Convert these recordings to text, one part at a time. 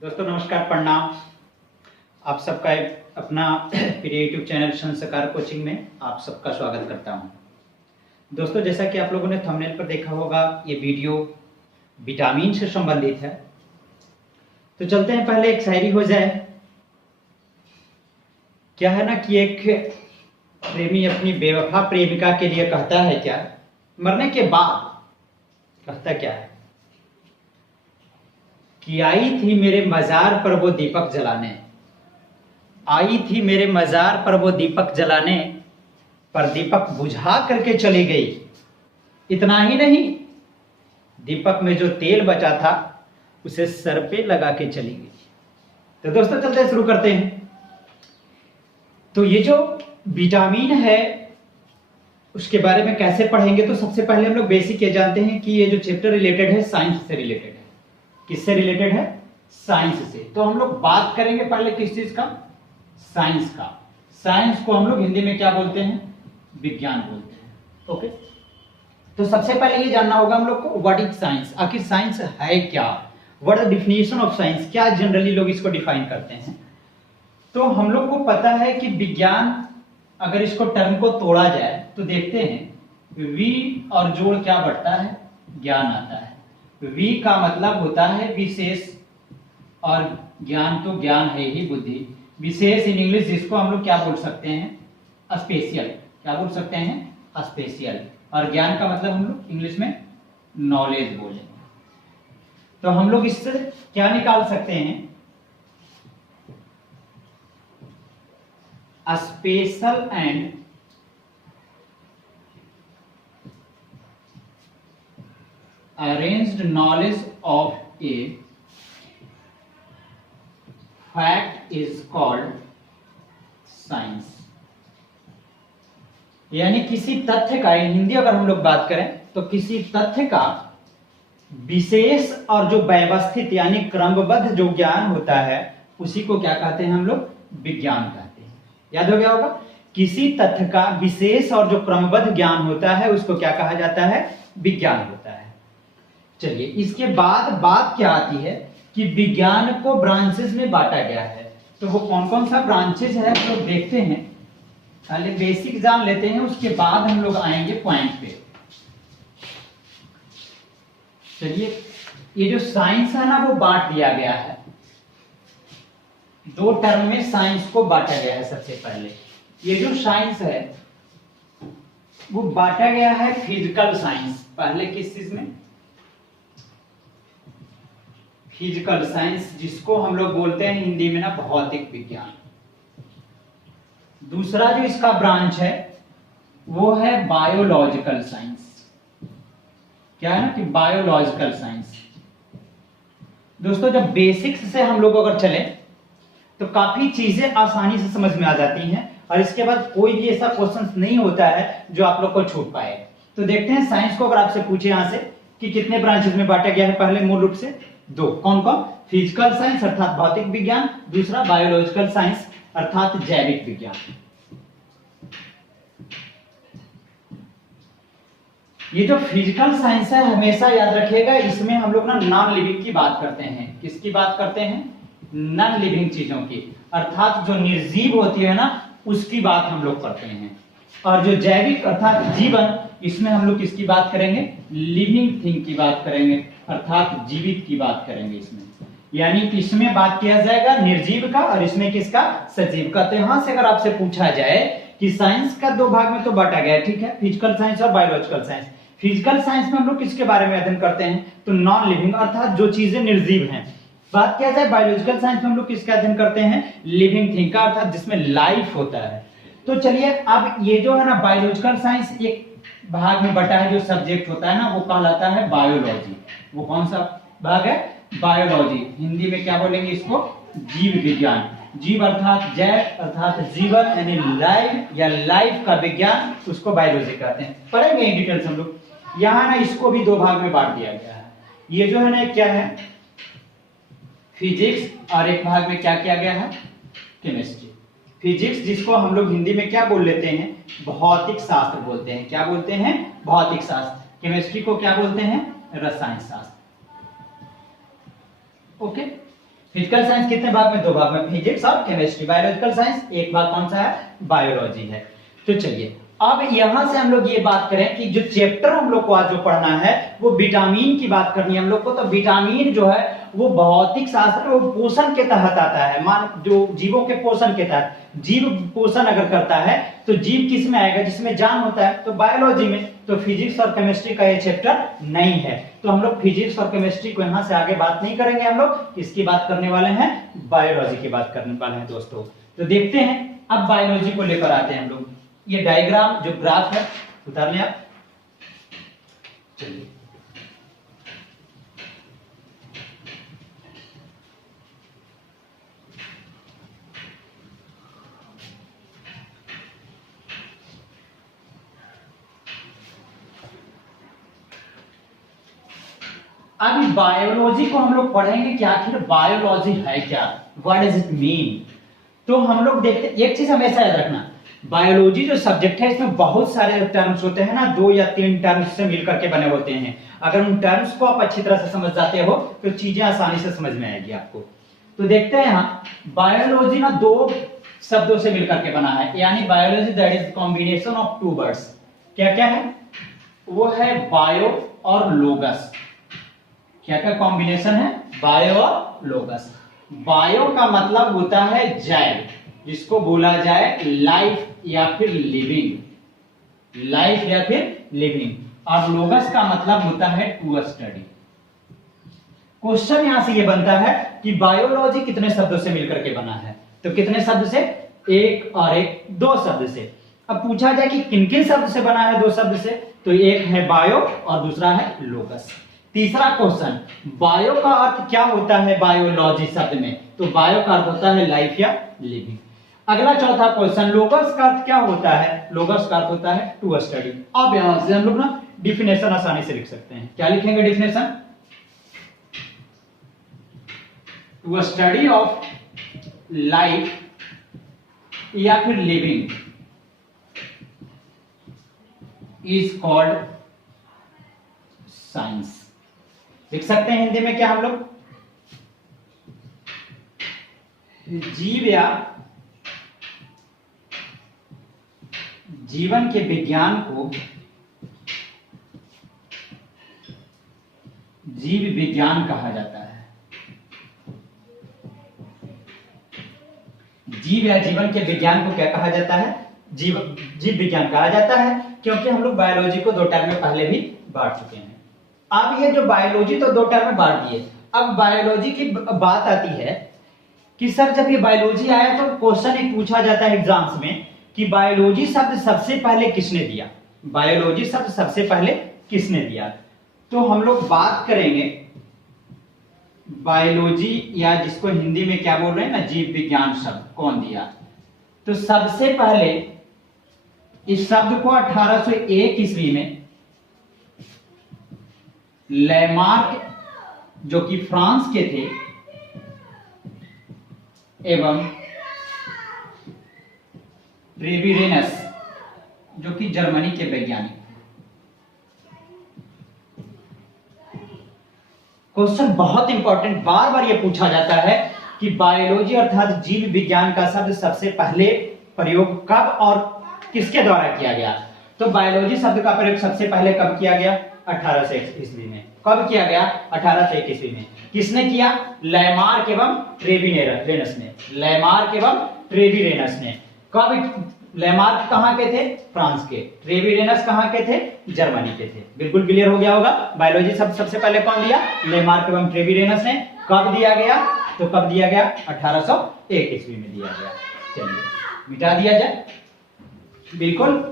दोस्तों नमस्कार, प्रणाम। आप सबका अपना प्रिय यूट्यूब चैनल संस्कार कोचिंग में आप सबका स्वागत करता हूं। दोस्तों, जैसा कि आप लोगों ने थंबनेल पर देखा होगा, ये वीडियो विटामिन से संबंधित है। तो चलते हैं, पहले एक शायरी हो जाए। क्या है ना कि एक प्रेमी अपनी बेवफा प्रेमिका के लिए कहता है क्या, मरने के बाद कहता क्या है कि आई थी मेरे मजार पर वो दीपक जलाने, आई थी मेरे मजार पर वो दीपक जलाने, पर दीपक बुझा करके चली गई। इतना ही नहीं, दीपक में जो तेल बचा था उसे सर पे लगा के चली गई। तो दोस्तों चलते शुरू करते हैं। तो ये जो विटामिन है उसके बारे में कैसे पढ़ेंगे, तो सबसे पहले हम लोग बेसिक ये जानते हैं कि ये जो चैप्टर रिलेटेड है साइंस से रिलेटेड है। किससे रिलेटेड है? साइंस से। तो हम लोग बात करेंगे पहले किस चीज का? साइंस का। साइंस को हम लोग हिंदी में क्या बोलते हैं? विज्ञान बोलते हैं। ओके, तो सबसे पहले ये जानना होगा हम लोग को, व्हाट इज साइंस। आखिर साइंस है क्या? What is the definition of science? क्या जनरली लोग इसको डिफाइन करते हैं? तो हम लोग को पता है कि विज्ञान, अगर इसको टर्म को तोड़ा जाए तो देखते हैं वी और जोड़ क्या बढ़ता है? ज्ञान आता है। वी का मतलब होता है विशेष, और ज्ञान तो ज्ञान है ही, बुद्धि। विशेष इन इंग्लिश जिसको हम लोग क्या बोल सकते हैं? स्पेशल। क्या बोल सकते हैं? स्पेशल। और ज्ञान का मतलब हम लोग इंग्लिश में नॉलेज बोलेंगे। तो हम लोग इससे क्या निकाल सकते हैं? Special and arranged knowledge of a fact is called science। यानी किसी तथ्य का, हिंदी अगर हम लोग बात करें तो किसी तथ्य का विशेष और जो व्यवस्थित यानी क्रमबद्ध जो ज्ञान होता है उसी को क्या कहते हैं हम लोग? विज्ञान कहते हैं। याद हो गया होगा, किसी तथ्य का विशेष और जो क्रमबद्ध ज्ञान होता है उसको क्या कहा जाता है? विज्ञान होता है। चलिए, इसके बाद बात क्या आती है कि विज्ञान को ब्रांचेस में बांटा गया है। तो वो कौन कौन सा ब्रांचेस है हम लोग देखते हैं। पहले बेसिक जान लेते हैं, उसके बाद हम लोग आएंगे पॉइंट पे। चलिए, ये जो साइंस है ना वो बांट दिया गया है। दो टर्म में साइंस को बांटा गया है। सबसे पहले ये जो साइंस है वो बांटा गया है फिजिकल साइंस। पहले किस चीज में? फिजिकल साइंस, जिसको हम लोग बोलते हैं हिंदी में ना भौतिक विज्ञान। दूसरा जो इसका ब्रांच है वो है बायोलॉजिकल साइंस। क्या है ना कि बायोलॉजिकल साइंस। दोस्तों, जब बेसिक्स से हम लोग अगर चले तो काफी चीजें आसानी से समझ में आ जाती हैं, और इसके बाद कोई भी ऐसा क्वेश्चन नहीं होता है जो आप लोग को छूट पाए। तो देखते हैं साइंस को अगर आपसे पूछे यहां से कि कितने ब्रांचेस में बांटा गया है। पहले मूल रूप से दो, कौन कौन? फिजिकल साइंस अर्थात भौतिक विज्ञान, दूसरा बायोलॉजिकल साइंस अर्थात जैविक विज्ञान। ये जो फिजिकल साइंस है हमेशा याद रखिएगा, इसमें हम लोग ना नॉन लिविंग की बात करते हैं। किसकी बात करते हैं? नॉन लिविंग चीजों की, अर्थात जो निर्जीव होती है ना उसकी बात हम लोग करते हैं। और जो जैविक अर्थात जीवन, इसमें हम लोग किसकी बात करेंगे? लिविंग थिंग की बात करेंगे, अर्थात जीवित की बात करेंगे इसमें। यानी कि इसमें बात किया जाएगा निर्जीव का, और इसमें किसका? सजीव का। तो यहां से अगर आपसे पूछा जाए कि साइंस का दो भाग में तो बांटा गया है, ठीक है, फिजिकल साइंस और बायोलॉजिकल साइंस। फिजिकल साइंस में हम लोग किसके बारे में अध्ययन करते हैं? तो नॉन लिविंग अर्थात जो चीजें निर्जीव हैं। बात किया जाए बायोलॉजिकल साइंस में हम लोग किसका अध्ययन करते हैं? लिविंग थिंग का, अर्थात जिसमें लाइफ होता है। तो चलिए, अब ये जो है ना बायोलॉजिकल साइंस एक भाग में बटा है, जो सब्जेक्ट होता है ना वो कहलाता है बायोलॉजी। वो कौन सा भाग है? बायोलॉजी। हिंदी में क्या बोलेंगे इसको? जीव विज्ञान। जीव अर्थात जैव अर्थात जीवन, यानी लाइफ या लाइफ का विज्ञान, उसको बायोलॉजी कहते हैं। पढ़ेंगे इन डिटेल्स हम लोग। यहाँ ना इसको भी दो भाग में बांट दिया गया है। ये जो है ना क्या है? फिजिक्स, और एक भाग में क्या किया गया है? केमिस्ट्री। फिजिक्स जिसको हम लोग हिंदी में क्या बोल लेते हैं? भौतिक शास्त्र बोलते हैं। क्या बोलते हैं? भौतिक शास्त्र। केमिस्ट्री को क्या बोलते हैं? रसायन शास्त्र। ओके, फिजिकल साइंस कितने भाग में? 2 भाग में, फिजिक्स और केमिस्ट्री। बायोलॉजिकल साइंस एक भाग कौन सा है? बायोलॉजी है। तो चलिए अब यहां से हम लोग ये बात करें कि जो चैप्टर हम लोग को आज जो पढ़ना है वो विटामिन की बात करनी है हम लोग को। तो विटामिन जो है वो भौतिक शास्त्र, वो पोषण के तहत आता है। मान जो जीवों के पोषण के तहत, जीव पोषण अगर करता है तो जीव किस में आएगा? जिसमें जान होता है, तो बायोलॉजी में। तो फिजिक्स और केमिस्ट्री का ये चैप्टर नहीं है, तो हम लोग फिजिक्स और केमिस्ट्री को यहां से आगे बात नहीं करेंगे। हम लोग इसकी बात करने वाले हैं, बायोलॉजी की बात करने वाले हैं दोस्तों। तो देखते हैं अब बायोलॉजी को लेकर आते हैं हम लोग। ये डायग्राम जो ग्राफ है उतार लें आप। चलिए अभी बायोलॉजी को हम लोग पढ़ेंगे कि आखिर बायोलॉजी है क्या, व्हाट डज इट मीन। तो हम लोग देखते, एक चीज हमेशा याद रखना, बायोलॉजी जो सब्जेक्ट है इसमें बहुत सारे टर्म्स होते हैं ना, 2 या 3 टर्म्स से मिलकर के बने होते हैं। अगर उन टर्म्स को आप अच्छी तरह से समझ जाते हो तो चीजें आसानी से समझ में आएगी आपको। तो देखते हैं यहाँ बायोलॉजी ना 2 शब्दों से मिलकर के बना है, यानी biology that is combination of 2 words. क्या क्या है? वो है बायो और लोगस। क्या क्या कॉम्बिनेशन है? बायो और लोगस। बायो का मतलब होता है जैव, जिसको बोला जाए लाइफ या फिर लिविंग, लाइफ या फिर लिविंग। और लोगस का मतलब होता है टू स्टडी। क्वेश्चन यहां से ये बनता है कि बायोलॉजी कितने शब्दों से मिलकर के बना है? तो कितने शब्द से? 1 और 1 2 शब्द से। अब पूछा जाए कि किन किन शब्द से बना है 2 शब्द से, तो एक है बायो और दूसरा है लोगस। तीसरा क्वेश्चन, बायो का अर्थ क्या होता है बायोलॉजी शब्द में? तो बायो का अर्थ होता है लाइफ या लिविंग। अगला चौथा क्वेश्चन, लोगस का अर्थ क्या होता है? लोगस का अर्थ होता है टू स्टडी। अब यहां से हम लोग ना डिफिनेशन आसानी से लिख सकते हैं। क्या लिखेंगे definition? To study of life या फिर लिविंग इज कॉल्ड साइंस। लिख सकते हैं हिंदी में क्या हम लोग? जीव या जीवन के विज्ञान को जीव विज्ञान कहा जाता है। जीव या जीवन के विज्ञान को क्या कहा जाता है? जीव विज्ञान कहा जाता है, क्योंकि हम लोग बायोलॉजी को 2 टर्म में पहले भी बांट चुके हैं। अब ये जो बायोलॉजी तो 2 टर्म में बांट दिए, अब बायोलॉजी की बात आती है कि सर जब ये बायोलॉजी आया तो क्वेश्चन एक पूछा जाता है एग्जाम्स में कि बायोलॉजी शब्द सबसे पहले किसने दिया? बायोलॉजी शब्द सबसे पहले किसने दिया? तो हम लोग बात करेंगे बायोलॉजी, या जिसको हिंदी में क्या बोल रहे हैं ना, जीव विज्ञान शब्द कौन दिया? तो सबसे पहले इस शब्द को 1801 ईस्वी में लैमार्क, जो कि फ्रांस के थे, एवं ट्रेविरेनस, जो कि जर्मनी के वैज्ञानिक। क्वेश्चन बहुत इंपॉर्टेंट, बार बार यह पूछा जाता है कि बायोलॉजी अर्थात जीव विज्ञान का शब्द सबसे पहले प्रयोग कब और किसके द्वारा किया गया? तो बायोलॉजी शब्द का प्रयोग सबसे पहले कब किया गया? 1801 ईस्वी में। कब किया गया? 1801 ईस्वी में। किसने किया? लैमार्क एवं ट्रेविरेनस ने। लैमार्क एवं ट्रेविरेनस ने। कब? लैमार्क कहां के थे? फ्रांस के। ट्रेविरेनस कहां के थे? जर्मनी के थे। बिल्कुल क्लियर हो गया होगा। बायोलॉजी शब्द सबसे पहले कौन दिया? लैमार्क एवं ट्रेविरेनस ने। कब दिया गया? तो कब दिया गया? 1801 ईस्वी में दिया गया। चलिए मिटा दिया जाए। बिल्कुल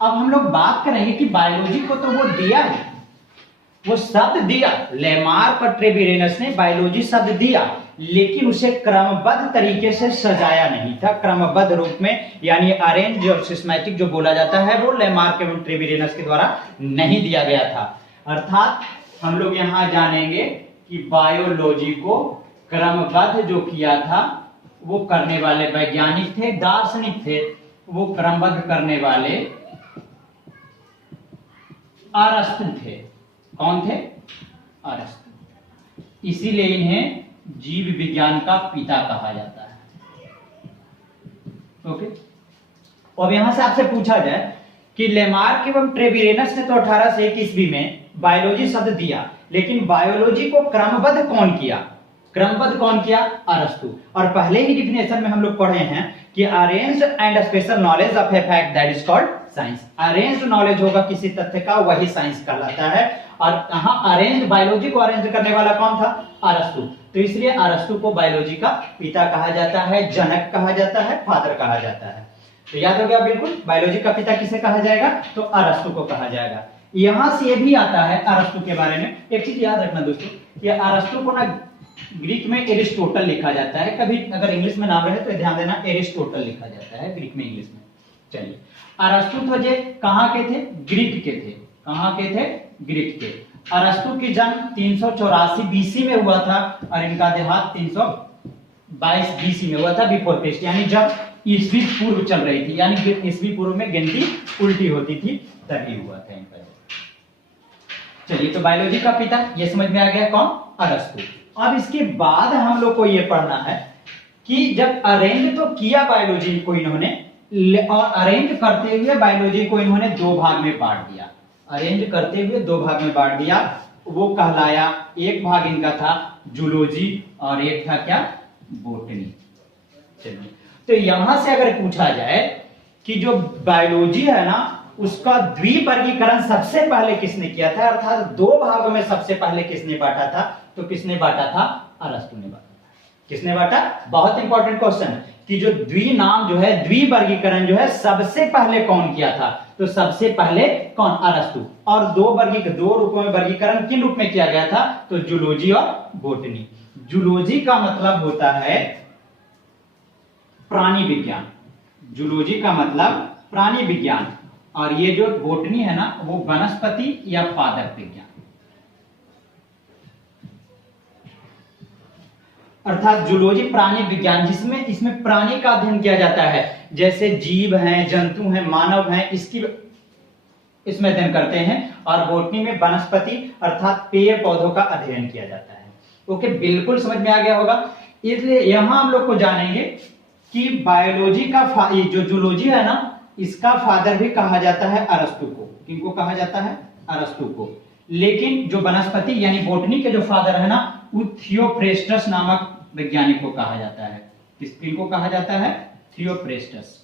अब हम लोग बात करेंगे कि बायोलॉजी को तो वो दिया है, वो शब्द दिया, लैमार्क और ट्रेविरेनस ने बायोलॉजी शब्द दिया, लेकिन उसे क्रमबद्ध तरीके से सजाया नहीं था, क्रमबद्ध रूप में, यानी अरेंज और सिस्टमैटिक जो बोला जाता है वो लैमार्क एवं ट्रेविरेनस के द्वारा नहीं दिया गया था। अर्थात हम लोग यहां जानेंगे कि बायोलॉजी को क्रमबद्ध जो किया था वो करने वाले वैज्ञानिक थे, दार्शनिक थे, वो क्रमबद्ध करने वाले अरस्तु थे। कौन थे? अरस्तु। इसीलिए इन्हें जीव विज्ञान का पिता कहा जाता है। ओके। अब यहां से आपसे पूछा जाए कि लेमार्क एवं ट्रेविरेनस ने तो 1801 ईस्वी में बायोलॉजी शब्द दिया, लेकिन बायोलॉजी को क्रमबद्ध कौन किया? क्रमबद्ध कौन किया? अरस्तु। और पहले ही डिफिनेशन में हम लोग पढ़े हैं कि arranged and special knowledge of a fact that is called science. Arranged knowledge होगा किसी तथ्य का, वही साइंस कहलाता है। और यहाँ अरेंज, बायोलॉजी को अरेंज करने वाला कौन था? अरस्तु। तो इसलिए अरस्तु को बायोलॉजी का पिता कहा जाता है, जनक कहा जाता है, फादर कहा जाता है। तो याद हो गया बिल्कुल, बायोलॉजी का पिता किसे कहा जाएगा? तो अरस्तु को कहा जाएगा। यहां से ये भी आता है अरस्तु के बारे में। एक चीज याद रखना दोस्तों, कि अरस्तु को ना ग्रीक में एरिस्टोटल लिखा जाता है। कभी अगर इंग्लिश में नाम रहे तो ध्यान देना, एरिस्टोटल लिखा जाता है ग्रीक में, इंग्लिश में। चलिए, अरस्तु तो जे कहाँ के थे? ग्रीक के थे। कहाँ के थे? ग्रीक के। अरस्तु की जन्म 384 बीसी में हुआ था और इनका देहांत 322 बीसी में हुआ था, बिफोर क्रिस्ट, यानी जब ईसवी पूर्व चल रही थी, यानी ईसवी पूर्व में गिनती उल्टी होती थी, तभी हुआ था इनका। चलिए, तो बायोलॉजी का पिता ये समझ में आ गया, कौन? अरस्तु। अब इसके बाद हम लोग को ये पढ़ना है कि जब अरेंज तो किया बायोलॉजी को इन्होंने, और अरेंज करते हुए बायोलॉजी को इन्होंने दो भाग में बांट दिया। अरेंज करते हुए दो भाग में बांट दिया, वो कहलाया, एक भाग इनका था जूलॉजी और एक था क्या? बोटनी। चलिए, तो यहां से अगर पूछा जाए कि जो बायोलॉजी है ना, उसका द्विवर्गीकरण सबसे पहले किसने किया था, अर्थात दो भागों में सबसे पहले किसने बांटा था? तो किसने बांटा था? अरस्तु ने बांटा था। किसने बांटा? बहुत इंपॉर्टेंट क्वेश्चन, कि जो द्विनाम जो है, द्विवर्गीकरण जो है, सबसे पहले कौन किया था? तो सबसे पहले कौन? अरस्तु। और दो रूपों में वर्गीकरण किन रूप में किया गया था? तो जूलॉजी और बोटनी। जूलॉजी का मतलब होता है प्राणी विज्ञान। जूलॉजी का मतलब प्राणी विज्ञान, और ये जो बोटनी है ना, वो वनस्पति या पादप विज्ञान। अर्थात जूलॉजी प्राणी विज्ञान, जिसमें इसमें प्राणी का अध्ययन किया जाता है, जैसे जीव हैं, जंतु हैं, मानव हैं, इसकी इसमें अध्ययन करते हैं। और बोटनी में वनस्पति अर्थात पेड़ पौधों का अध्ययन किया जाता है। ओके, बिल्कुल समझ में आ गया होगा। इसलिए यहां हम लोग को जानेंगे कि बायोलॉजी का जो जूलॉजी है ना, इसका फादर भी कहा जाता है अरस्तु को। किनको कहा जाता है? अरस्तु को। लेकिन जो वनस्पति यानी बोटनी के जो फादर है ना, वो थियोफ्रेस्टस नामक वैज्ञानिक को कहा जाता है। किसको कहा जाता है? थियोफ्रेस्टस।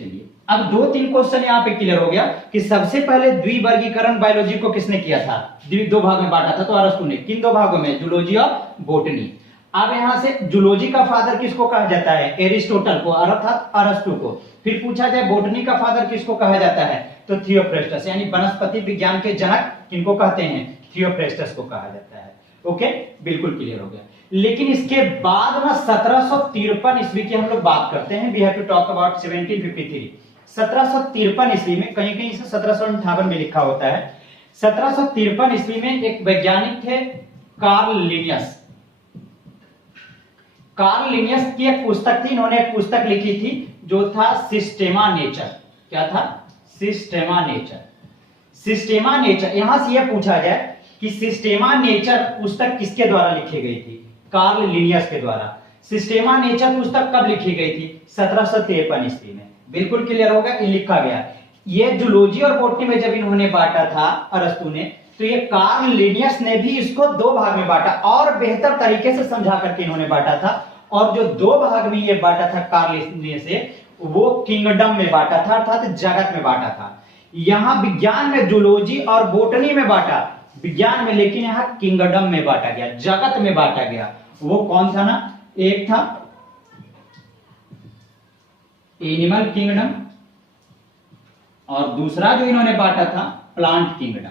चलिए, अब दो तीन क्वेश्चन यहाँ पे क्लियर हो गया कि सबसे पहले द्विवर्गीकरण बायोलॉजी को किसने किया था? दो भाग में बांटा था, तो अरस्तु ने। किन दो भागों में? जूलॉजी और बोटनी। अब यहां से जूलॉजी का फादर किसको कहा जाता है? एरिस्टोटल को, अर्थात अरस्तु को। फिर पूछा जाए बोटनी का फादर किसको कहा जाता है? तो थियोफ्रेस्टस, यानी वनस्पति विज्ञान के जनक किनको कहते हैं? थियोफ्रेस्टस को कहा जाता है। ओके, बिल्कुल क्लियर हो गया। लेकिन इसके बाद ना 1753 ईस्वी की हम लोग बात करते हैं। We have to talk about 1753। 1753 ईस्वी में, कहीं कहीं से 1758 में लिखा होता है। 1753 ईस्वी में एक वैज्ञानिक थे, कार्ल लिनियस। कार्ल लिनियस की एक पुस्तक थी, इन्होंने एक पुस्तक लिखी थी जो था सिस्टेमा नेचर। क्या था? सिस्टेमा नेचर। सिस्टेमा नेचर, यहां से यह पूछा जाए कि सिस्टेमा नेचर पुस्तक किसके द्वारा लिखी गई थी? कार्ल लिनियस के द्वारा। सिस्टेमा नेचर पुस्तक कब लिखी गई थी? 1753 ईस्वी में। बिल्कुल क्लियर होगा, ये लिखा गया। ये जूलॉजी और बोटनी में जब इन्होंने बांटा था अरस्तु ने, तो ये कार्ल लिनियस ने भी इसको दो भाग में बांटा, और बेहतर तरीके से समझा करके इन्होंने बांटा था। और जो दो भाग में ये बांटा था कार्ल लिनियस से, वो किंगडम में बांटा था, अर्थात जगत में बांटा था। यहां विज्ञान में जूलॉजी और बोटनी में बांटा, विज्ञान में, लेकिन यहां किंगडम में बांटा गया, जगत में बांटा गया। वो कौन था ना? एक था एनिमल किंगडम, और दूसरा जो इन्होंने बांटा था प्लांट किंगडम।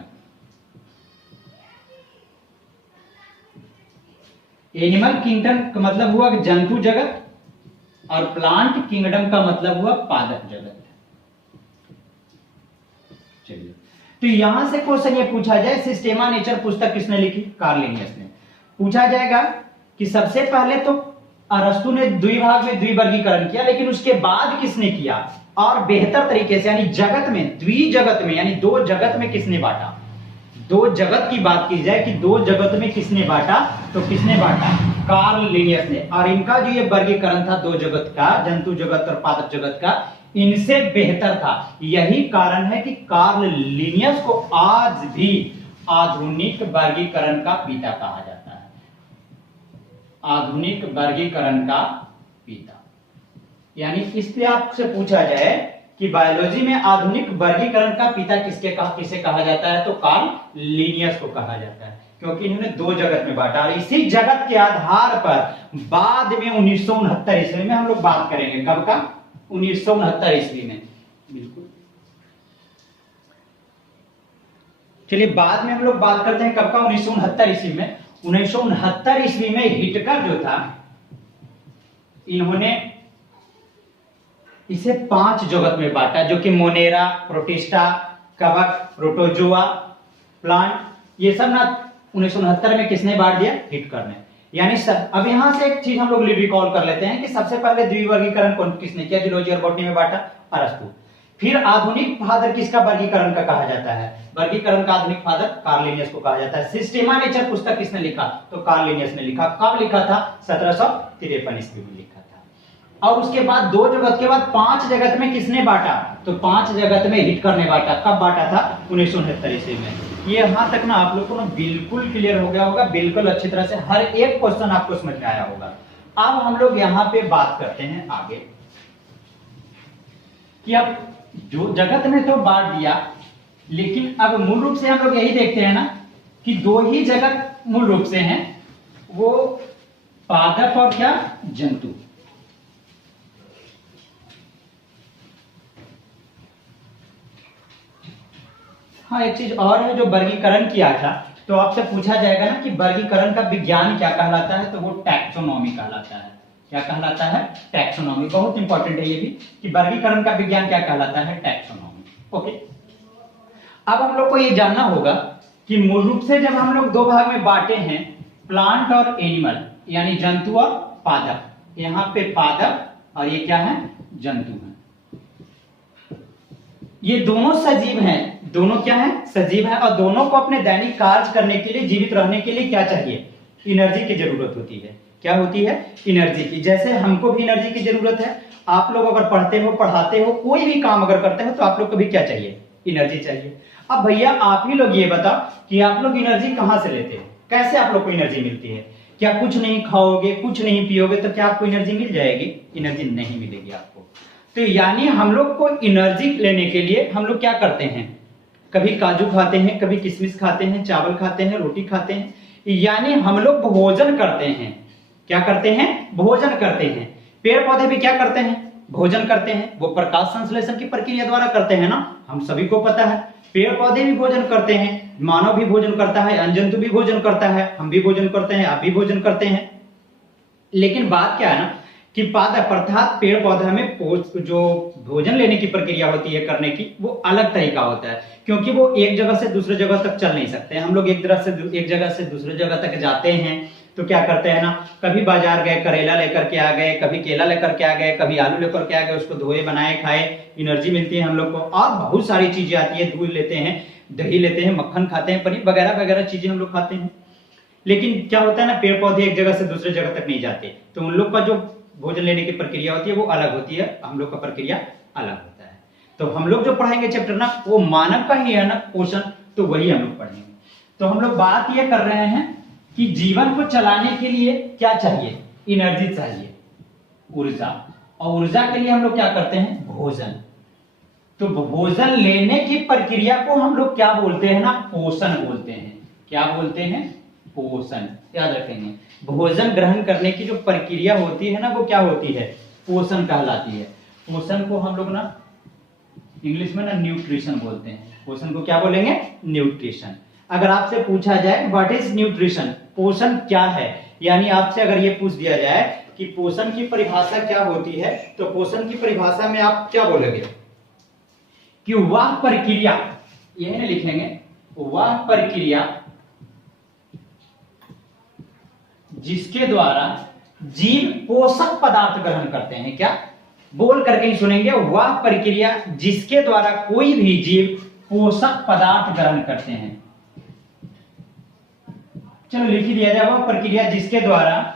एनिमल किंगडम का मतलब हुआ जंतु जगत, और प्लांट किंगडम का मतलब हुआ पादप जगत। चलिए, तो यहां से क्वेश्चन ये पूछा जाए, सिस्टेमा नेचर पुस्तक किसने लिखी? कार्ल लिनियस ने। पूछा जाएगा कि सबसे पहले तो अरस्तु ने द्विभाग में द्विवर्गीकरण किया, लेकिन उसके बाद किसने किया? और बेहतर तरीके से, यानी जगत में, द्विजगत में, यानी दो जगत में किसने बांटा, दो जगत की बात की जाए कि दो जगत में किसने बांटा, तो किसने बांटा, कार्ल लिनियस ने। और इनका जो ये वर्गीकरण था दो जगत का, जंतु जगत और पादप जगत का, इनसे बेहतर था। यही कारण है कि कार्ल लिनियस को आज भी आधुनिक वर्गीकरण का पिता कहा जाता है, आधुनिक वर्गीकरण का पिता। यानी इसलिए आपसे पूछा जाए कि बायोलॉजी में आधुनिक वर्गीकरण का पिता किसे कहा जाता है, तो कार्ल लिनियस को कहा जाता है, क्योंकि इन्होंने दो जगत में बांटा। और इसी जगत के आधार पर बाद में 1969 ईस्वी में हम लोग बात करेंगे, कब का, 1969 ईस्वी में, बिल्कुल। चलिए बाद में हम लोग बात करते हैं कब का, 1969 ईस्वी में। 1969 ईस्वी में हिटलर जो था, इन्होंने इसे 5 जगत में बांटा, जो कि मोनेरा, प्रोटिस्टा, कवक, प्रोटोजोआ, प्लांट, ये सब ना 1969 में किसने बांट दिया, हिटलर ने। यानी अब यहां से एक चीज हम लोग रिकॉल कर लेते हैं कि सबसे पहले द्विवर्गीकरण कौन किसने किया, जूलॉजी और बॉटनी में बांटा, अरस्तु। फिर आधुनिक फादर किसका वर्गीकरण का कहा जाता है, वर्गीकरण का आधुनिक फादर कार्ल लिनियस को कहा जाता है। सिस्टेमा नेचर पुस्तक किसने लिखा, तो कार्ल लिनियस ने लिखा। कब लिखा था, 1753 ईस्वी में लिखा था। और उसके बाद दो जगत के बाद 5 जगत में किसने बांटा, तो 5 जगत में हिटलर ने बांटा। कब बांटा था, 1969 ईस्वी में। ये यहां तक ना आप लोग को ना बिल्कुल क्लियर हो गया होगा, बिल्कुल अच्छी तरह से हर एक क्वेश्चन आपको समझ में आया होगा। अब हम लोग यहाँ पे बात करते हैं आगे कि अब जो जगत में तो बांट दिया, लेकिन अब मूल रूप से हम लोग यही देखते हैं ना कि दो ही जगत मूल रूप से हैं, वो पादप और क्या, जंतु। हाँ, एक चीज और है, जो वर्गीकरण किया था, तो आपसे पूछा जाएगा ना कि वर्गीकरण का विज्ञान क्या कहलाता है, तो वो टैक्सोनॉमी कहलाता है। क्या कहलाता है, टैक्सोनॉमी। बहुत इंपॉर्टेंट है ये भी कि वर्गीकरण का विज्ञान क्या कहलाता है, टैक्सोनॉमी। ओके, अब हम लोग को ये जानना होगा कि मूल रूप से जब हम लोग दो भाग में बांटे हैं, प्लांट और एनिमल, यानी जंतु और पादप। यहाँ पे पादप और ये क्या है, जंतु है। ये दोनों सजीव हैं, दोनों क्या है, सजीव है, और दोनों को अपने दैनिक कार्य करने के लिए, जीवित रहने के लिए क्या चाहिए, एनर्जी की जरूरत होती है। क्या होती है, एनर्जी की। जैसे हमको भी एनर्जी की जरूरत है, आप लोग अगर पढ़ते हो, पढ़ाते हो, कोई भी काम अगर करते हो, तो आप लोग को भी क्या चाहिए, एनर्जी चाहिए। अब भैया आप ही लोग ये बताओ कि आप लोग एनर्जी कहां से लेते हो, कैसे आप लोग को एनर्जी मिलती है। क्या कुछ नहीं खाओगे, कुछ नहीं पियोगे तो क्या आपको एनर्जी मिल जाएगी, एनर्जी नहीं मिलेगी आपको। तो यानी हम लोग को एनर्जी लेने के लिए हम लोग क्या करते हैं, कभी काजू खाते हैं, कभी किशमिश खाते हैं, चावल खाते हैं, रोटी खाते हैं, यानी हम लोग भोजन करते हैं। क्या करते हैं, भोजन करते हैं। पेड़ पौधे भी क्या करते हैं, भोजन करते हैं, वो प्रकाश संश्लेषण की प्रक्रिया द्वारा करते हैं ना, हम सभी को पता है। पेड़ पौधे भी भोजन करते हैं, मानव भी भोजन करता है, अन्य जंतु भी भोजन करता है, हम भी भोजन करते हैं, आप भी भोजन करते हैं। लेकिन बात क्या है ना कि पादप अर्थात पेड़ पौधा में जो भोजन लेने की प्रक्रिया होती है करने की, वो अलग तरीका होता है, क्योंकि वो एक जगह से दूसरे जगह तक चल नहीं सकते। हम लोग एक जगह से दूसरे जगह तक जाते हैं तो क्या करते हैं ना, कभी बाजार गए, करेला लेकर के आ गए, कभी केला लेकर के आ गए, कभी आलू लेकर के आ गए, उसको धोए, बनाए, खाए, एनर्जी मिलती है हम लोग को। और बहुत सारी चीजें आती है, दूध लेते हैं, दही लेते हैं, मक्खन खाते हैं, पनीर वगैरह वगैरह चीजें हम लोग खाते हैं। लेकिन क्या होता है ना, पेड़ पौधे एक जगह से दूसरे जगह तक नहीं जाते, तो उन लोग का जो भोजन लेने की प्रक्रिया होती है वो अलग होती है, हम लोग का प्रक्रिया अलग होता है। तो हम लोग जो पढ़ाएंगे चैप्टर ना, वो मानव का ही है ना पोषण, तो वही हम लोग पढ़ेंगे। तो हम लोग बात ये कर रहे हैं कि जीवन को चलाने के लिए क्या चाहिए, एनर्जी चाहिए, ऊर्जा। और ऊर्जा के लिए हम लोग क्या करते हैं, भोजन। तो भोजन लेने की प्रक्रिया को हम लोग क्या बोलते हैं ना, पोषण बोलते हैं। क्या बोलते हैं, पोषण। याद रखेंगे, भोजन ग्रहण करने की जो प्रक्रिया होती है ना, वो क्या होती है, पोषण कहलाती है। पोषण को हम लोग ना इंग्लिश में ना न्यूट्रिशन बोलते हैं। पोषण को क्या बोलेंगे, न्यूट्रिशन। अगर आपसे पूछा जाए व्हाट इज न्यूट्रिशन, पोषण क्या है, यानी आपसे अगर ये पूछ दिया जाए कि पोषण की परिभाषा क्या होती है, तो पोषण की परिभाषा में आप क्या बोलोगे कि वह प्रक्रिया, यही ना लिखेंगे, वह प्रक्रिया जिसके द्वारा जीव पोषक पदार्थ ग्रहण करते हैं। क्या, बोल करके ही सुनेंगे, वह प्रक्रिया जिसके द्वारा कोई भी जीव पोषक पदार्थ ग्रहण करते हैं। चलो लिख ही दिया जाए, वह प्रक्रिया जिसके द्वारा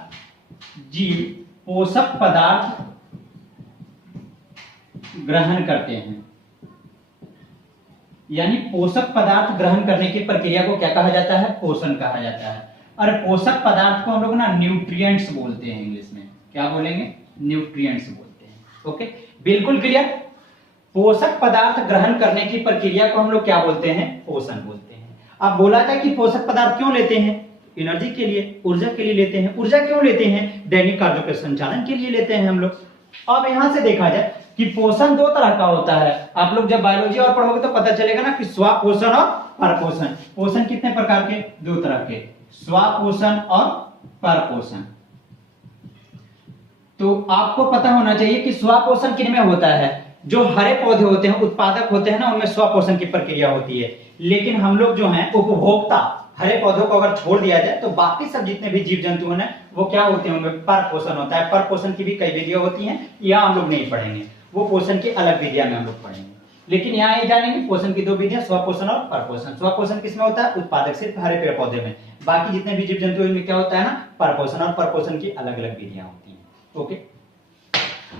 जीव पोषक पदार्थ ग्रहण करते हैं। यानी पोषक पदार्थ ग्रहण करने की प्रक्रिया को क्या कहा जाता है? पोषण कहा जाता है। और पोषक पदार्थ को हम लोग ना न्यूट्रिएंट्स बोलते हैं, इंग्लिश में क्या बोलेंगे? न्यूट्रिएंट्स बोलते हैं। ओके, बिल्कुल क्लियर। पोषक पदार्थ ग्रहण करने की प्रक्रिया को हम लोग क्या बोलते हैं? पोषण बोलते हैं। अब बोला था कि पोषक पदार्थ क्यों लेते हैं? एनर्जी के लिए, ऊर्जा के लिए लेते हैं। ऊर्जा क्यों लेते हैं? दैनिक कार्यों के संचालन के लिए लेते हैं हम लोग। अब यहां से देखा जाए कि पोषण दो तरह का होता है। आप लोग जब बायोलॉजी और पढ़ोगे तो पता चलेगा ना कि स्वापोषण और परपोषण। पोषण कितने प्रकार के? दो तरह के, स्वापोषण और परपोषण। तो आपको पता होना चाहिए कि स्वापोषण किन में होता है? जो हरे पौधे होते हैं, उत्पादक होते हैं ना, उनमें स्वापोषण की प्रक्रिया होती है। लेकिन हम लोग जो हैं उपभोक्ता, हरे पौधों को अगर छोड़ दिया जाए तो बाकी सब जितने भी जीव जंतु हैं वो क्या होते हैं? उनमें परपोषण होता है। परपोषण की भी कई विधियां होती हैं, यह हम लोग नहीं पढ़ेंगे, वो पोषण की अलग विधियां में हम लोग पढ़ेंगे। लेकिन यहाँ ये जानेंगे पोषण की दो विधियां, स्वापोषण और परपोषण। स्वापोषण किसमें होता है? उत्पादक सिर्फ हरे पेड़ पौधे में। बाकी जितने भी जीव जंतु इनमें क्या होता है ना? परपोषण। और परपोषण की अलग अलग विधियां होती हैं। ओके,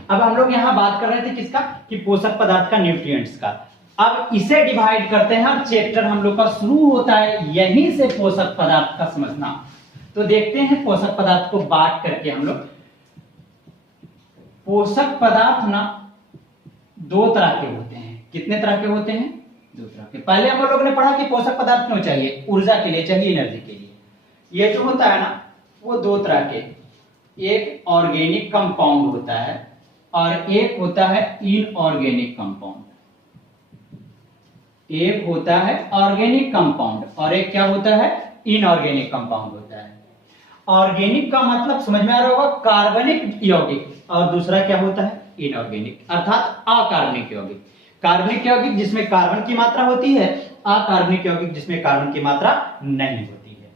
अब हम लोग यहाँ बात कर रहे थे किसका? कि पोषक पदार्थ का, न्यूट्रिएंट्स का। अब इसे डिवाइड करते हैं और चैप्टर हम लोग का शुरू होता है यहीं से पोषक पदार्थ का समझना। तो देखते हैं पोषक पदार्थ को बांट करके हम लोग। पोषक पदार्थ ना दो तरह के होते हैं। कितने तरह के होते हैं? दो तरह के। पहले हम लोगों ने पढ़ा कि पोषक पदार्थ क्यों चाहिए? ऊर्जा के लिए चाहिए, एनर्जी के लिए। ये जो होता है ना वो दो तरह के, एक ऑर्गेनिक कंपाउंड होता है और एक होता है इनऑर्गेनिक कंपाउंड। एक होता है ऑर्गेनिक कंपाउंड और एक क्या होता है? इनऑर्गेनिक कंपाउंड होता है। ऑर्गेनिक का मतलब समझ में आ रहा होगा, कार्बनिक यौगिक, और दूसरा क्या होता है? इनऑर्गेनिक, अर्थात अकार्बनिक यौगिक। कार्बनिक यौगिक जिसमें कार्बन की मात्रा होती है, अकार्बनिक यौगिक जिसमें कार्बन की मात्रा नहीं होती है।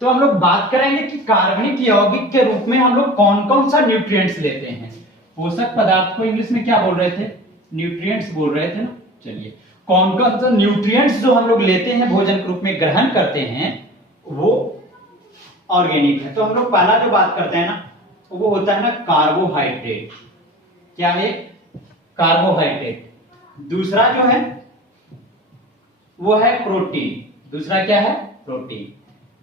तो हम लोग बात करेंगे कि कार्बनिक यौगिक के रूप में हम लोग कौन कौन सा न्यूट्रिएंट्स लेते हैं। पोषक पदार्थ को इंग्लिश में क्या बोल रहे थे? न्यूट्रिएंट्स बोल रहे थे ना। चलिए, कौन कौन सा न्यूट्रिएंट्स जो हम लोग लेते हैं, भोजन के रूप में ग्रहण करते हैं, वो ऑर्गेनिक है। तो हम लोग पहला जो बात करते हैं ना वो होता है ना कार्बोहाइड्रेट। क्या है? कार्बोहाइड्रेट। दूसरा जो है वो है प्रोटीन। दूसरा क्या है? प्रोटीन।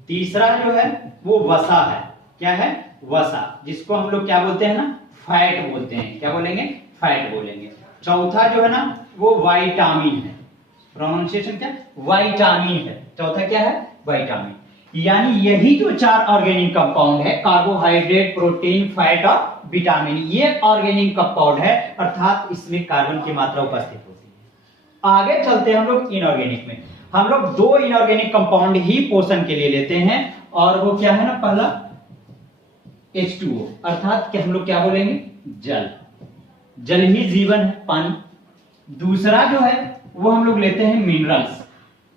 तीसरा जो है वो वसा है। क्या है? वसा, जिसको हम लोग क्या बोलते हैं ना? फैट बोलते हैं। क्या बोलेंगे? फैट बोलेंगे। चौथा जो है ना वो विटामिन है। प्रोनाउंसिएशन क्या? विटामिन है। चौथा क्या है? विटामिन। यानी यही जो चार ऑर्गेनिक कंपाउंड है, कार्बोहाइड्रेट, प्रोटीन, फैट और विटामिन, ये ऑर्गेनिक कंपाउंड है, अर्थात इसमें कार्बन की मात्रा उपस्थित होती है। आगे चलते हैं हम लोग इनऑर्गेनिक में। हम लोग दो इनऑर्गेनिक कंपाउंड ही पोषण के लिए लेते हैं, और वो क्या है ना? पहला H2O, अर्थात कि हम लोग क्या बोलेंगे? जल। जल ही जीवन है, पानी। दूसरा जो है वो हम लोग लेते हैं मिनरल्स।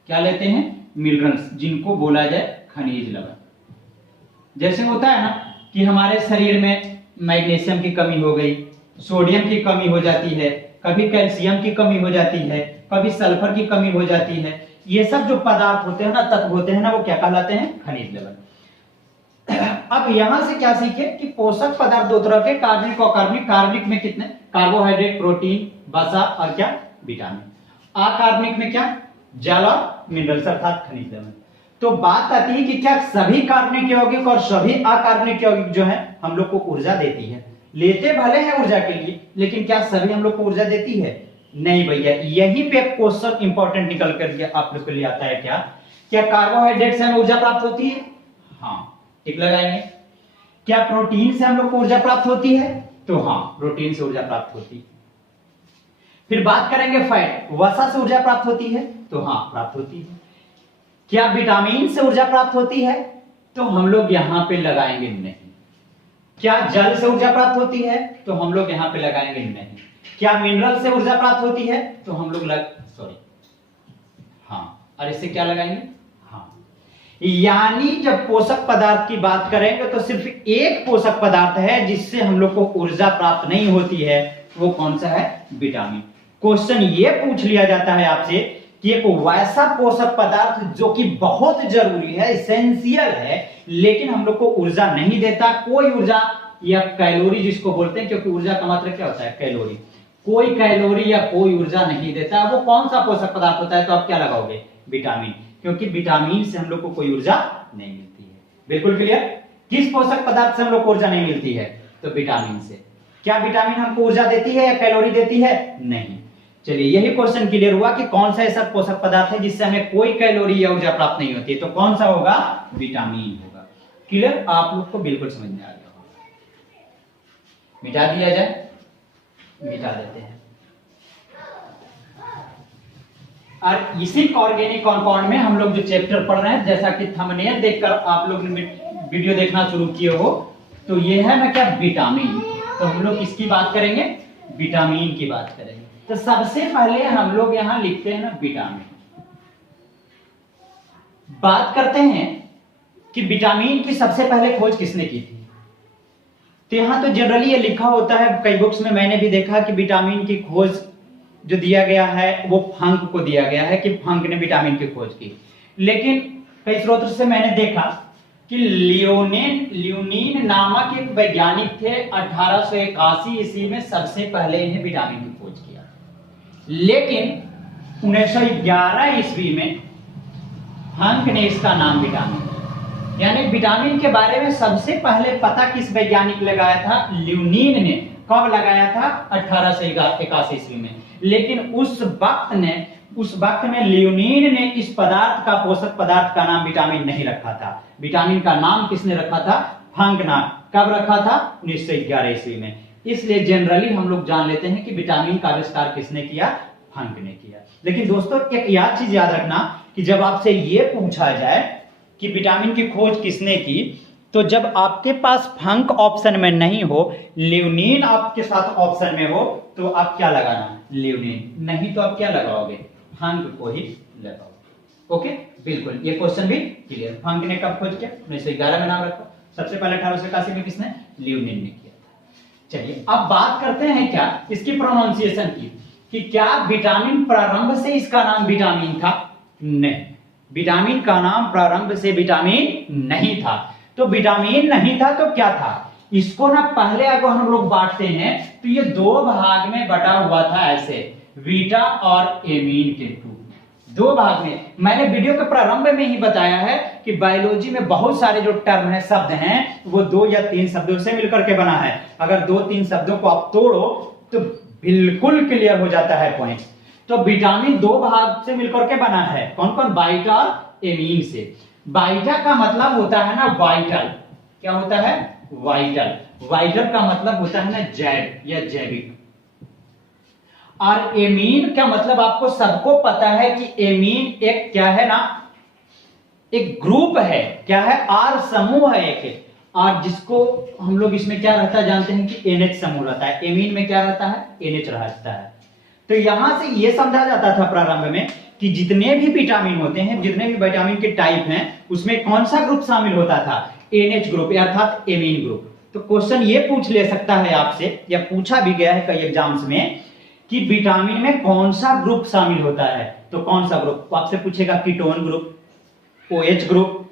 क्या लेते हैं? मिनरल्स, जिनको बोला जाए खनिज लवण। जैसे होता है ना कि हमारे शरीर में मैग्नीशियम की कमी हो गई, सोडियम की कमी हो जाती है, कभी कैल्शियम की कमी हो जाती है, कभी सल्फर की कमी हो जाती है। ये सब जो पदार्थ होते हैं ना, तत्व होते हैं ना, वो क्या कहलाते हैं? खनिज लवण। अब यहां से क्या सीखे कि पोषक पदार्थ दो तरह के, कार्बनिक और अकार्बनिक। कार्बनिक में कितने? कार्बोहाइड्रेट, प्रोटीन, वसा और क्या? विटामिन। अकार्बनिक में क्या? जल और मिनरल्स, अर्थात खनिज लवण। तो बात आती है कि क्या सभी कार्बनिक यौगिक और सभी अकार्बनिक यौगिक जो है हम लोग को ऊर्जा देती है? लेते भले हैं ऊर्जा के लिए, लेकिन क्या सभी हम लोग को ऊर्जा देती है? नहीं भैया। यहीं पे एक क्वेश्चन इंपॉर्टेंट निकल कर आप लोग के लिए आता है। क्या कार्बोहाइड्रेट से हमें ऊर्जा प्राप्त होती है? हाँ, टिक लगाएंगे। क्या प्रोटीन से हम लोग को ऊर्जा प्राप्त होती है? तो हाँ, प्रोटीन से ऊर्जा प्राप्त होती है। फिर बात करेंगे फैट, वसा से ऊर्जा प्राप्त होती है? तो हाँ, प्राप्त होती है। क्या विटामिन से ऊर्जा प्राप्त होती है? तो हम लोग यहां पे लगाएंगे नहीं। क्या जल से ऊर्जा प्राप्त होती है? तो हम लोग यहां पे लगाएंगे नहीं। क्या मिनरल से ऊर्जा प्राप्त होती है? तो हम लोग हाँ, और इससे क्या लगाएंगे? हाँ। यानी जब पोषक पदार्थ की बात करेंगे तो सिर्फ एक पोषक पदार्थ है जिससे हम लोग को ऊर्जा प्राप्त नहीं होती है, वो कौन सा है? विटामिन। क्वेश्चन ये पूछ लिया जाता है आपसे कि एक वैसा पोषक पदार्थ जो कि बहुत जरूरी है, इसेंशियल है, लेकिन हम लोग को ऊर्जा नहीं देता, कोई ऊर्जा या कैलोरी जिसको बोलते हैं, क्योंकि ऊर्जा का मतलब क्या होता है? कैलोरी। कोई कैलोरी या कोई ऊर्जा नहीं देता, वो कौन सा पोषक पदार्थ होता है? तो आप क्या लगाओगे? विटामिन, क्योंकि विटामिन से हम लोग को कोई ऊर्जा नहीं मिलती है। बिल्कुल क्लियर? किस पोषक पदार्थ से हम लोग को ऊर्जा नहीं मिलती है? तो विटामिन से। क्या विटामिन हमको ऊर्जा देती है या कैलोरी देती है? नहीं। चलिए, यही क्वेश्चन क्लियर हुआ कि कौन सा ऐसा पोषक पदार्थ है जिससे हमें कोई कैलोरी या ऊर्जा प्राप्त नहीं होती है, तो कौन सा होगा? विटामिन होगा। क्लियर? आप लोग को बिल्कुल समझ में आ गया। मिटा दिया जाए, मिटा देते हैं। और इसी ऑर्गेनिक कंपाउंड में हम लोग जो चैप्टर पढ़ रहे हैं, जैसा कि थंबनेल देखकर आप लोग ने वीडियो देखना शुरू किए हो, तो ये है ना क्या? विटामिन। तो हम लोग किसकी बात करेंगे? विटामिन की बात करेंगे। तो सबसे पहले हम लोग यहां लिखते हैं ना विटामिन। बात करते हैं कि विटामिन की सबसे पहले खोज किसने की थी। तो यहां तो जनरली ये लिखा होता है, कई बुक्स में मैंने भी देखा कि विटामिन की खोज जो दिया गया है वो फंक को दिया गया है कि फंक ने विटामिन की खोज की। लेकिन कई स्रोत से मैंने देखा कि लियोनीन नामक एक वैज्ञानिक थे, 1881 ईस्वी में सबसे पहले इन्हें विटामिन की खोज किया। लेकिन 1911 ईस्वी में फंक ने इसका नाम विटामिन, यानी विटामिन के बारे में सबसे पहले पता किस वैज्ञानिक लगाया था? लियोनीन ने। कब लगाया था? 1881 ईस्वी में। लेकिन उस वक्त में लियोनीन ने इस पदार्थ का, पोषक पदार्थ का नाम विटामिन नहीं रखा था। विटामिन का नाम किसने रखा था? फंक ने। कब रखा था? 1911 ईस्वी में। इसलिए जनरली हम लोग जान लेते हैं कि विटामिन का आविष्कार किसने किया? फंक ने किया। लेकिन दोस्तों एक याद चीज याद रखना कि जब आपसे यह पूछा जाए कि विटामिन की खोज किसने की, तो जब आपके पास फंक ऑप्शन में नहीं हो, लियोनीन आपके साथ ऑप्शन में हो, तो आप क्या लगाना? लियोनीन। नहीं तो आप क्या लगाओगे? फंक को ही लगाओगे। ओके, बिल्कुल। ये क्वेश्चन भी क्लियर। फंक ने कब खोज किया? 1911 में नाम रखा। सबसे पहले 1881 में किसने? लियोनीन ने किया था। चलिए, अब बात करते हैं क्या इसकी प्रोनाउंसिएशन की, कि क्या विटामिन प्रारंभ से इसका नाम विटामिन था? नहीं, विटामिन का नाम प्रारंभ से विटामिन नहीं था। तो विटामिन नहीं था तो क्या था? इसको ना पहले अगर हम लोग बांटते हैं तो ये दो भाग में बटा हुआ था, ऐसे बीटा और एमीन के रूप में। दो भाग में। मैंने वीडियो के प्रारंभ में ही बताया है कि बायोलॉजी में बहुत सारे जो टर्म है, शब्द हैं, वो 2 या 3 शब्दों से मिलकर के बना है। अगर 2-3 शब्दों को आप तोड़ो तो बिल्कुल क्लियर हो जाता है पॉइंट। तो विटामिन 2 भाग से मिलकर के बना है। कौन कौन? बाइटा और एमीन से। बाइटा का मतलब होता है ना वाइटल। क्या होता है? वाइटल। वाइटल का मतलब होता है ना जैव या जैविक। और एमीन का मतलब आपको सबको पता है कि एमीन एक क्या है ना, एक ग्रुप है। क्या है? आर समूह है एक। और जिसको हम लोग इसमें क्या रहता है जानते हैं कि NH समूह रहता है। एमीन में क्या रहता है? NH रहता है। तो यहां से यह समझा जाता था प्रारंभ में कि जितने भी विटामिन होते हैं, जितने भी विटामिन के टाइप हैं, उसमें कौन सा ग्रुप शामिल होता था? NH ग्रुप, अर्थात एमीन ग्रुप। तो क्वेश्चन ये पूछ ले सकता है आपसे, या पूछा भी गया है कई एग्जाम्स में, कि विटामिन में कौन सा ग्रुप शामिल होता है। तो कौन सा ग्रुप? आपसे पूछेगा कीटोन ग्रुप, OH ग्रुप,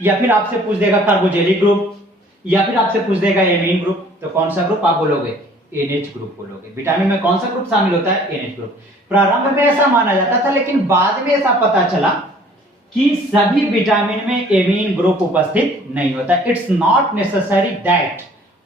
या फिर आपसे पूछ देगा कार्बोजेलिक ग्रुप, या फिर आपसे पूछ देगा एमीन ग्रुप। तो कौन सा ग्रुप आप बोलोगे? NH ग्रुप बोलोगे। विटामिन में कौन सा ग्रुप शामिल होता है? NH group. प्रारंभ में ऐसा माना जाता था, लेकिन बाद में ऐसा पता चला कि सभी विटामिन में एमीन ग्रुप उपस्थित नहीं होता। It's not necessary that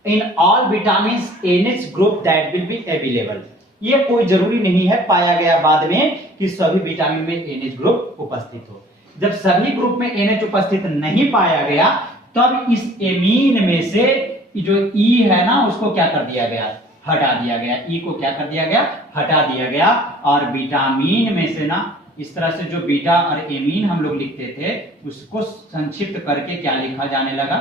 in all vitamin NH group that will be available. ये कोई जरूरी नहीं है, पाया गया बाद में कि सभी विटामिन में NH ग्रुप उपस्थित हो। जब सभी ग्रुप में NH उपस्थित नहीं पाया गया, तब इस एमीन में से जो E है ना, उसको क्या कर दिया गया? हटा दिया गया। E को क्या कर दिया गया? हटा दिया गया। और विटामिन में से ना इस तरह से जो बीटा और एमीन हम लोग लिखते थे, उसको संक्षिप्त करके क्या लिखा जाने लगा?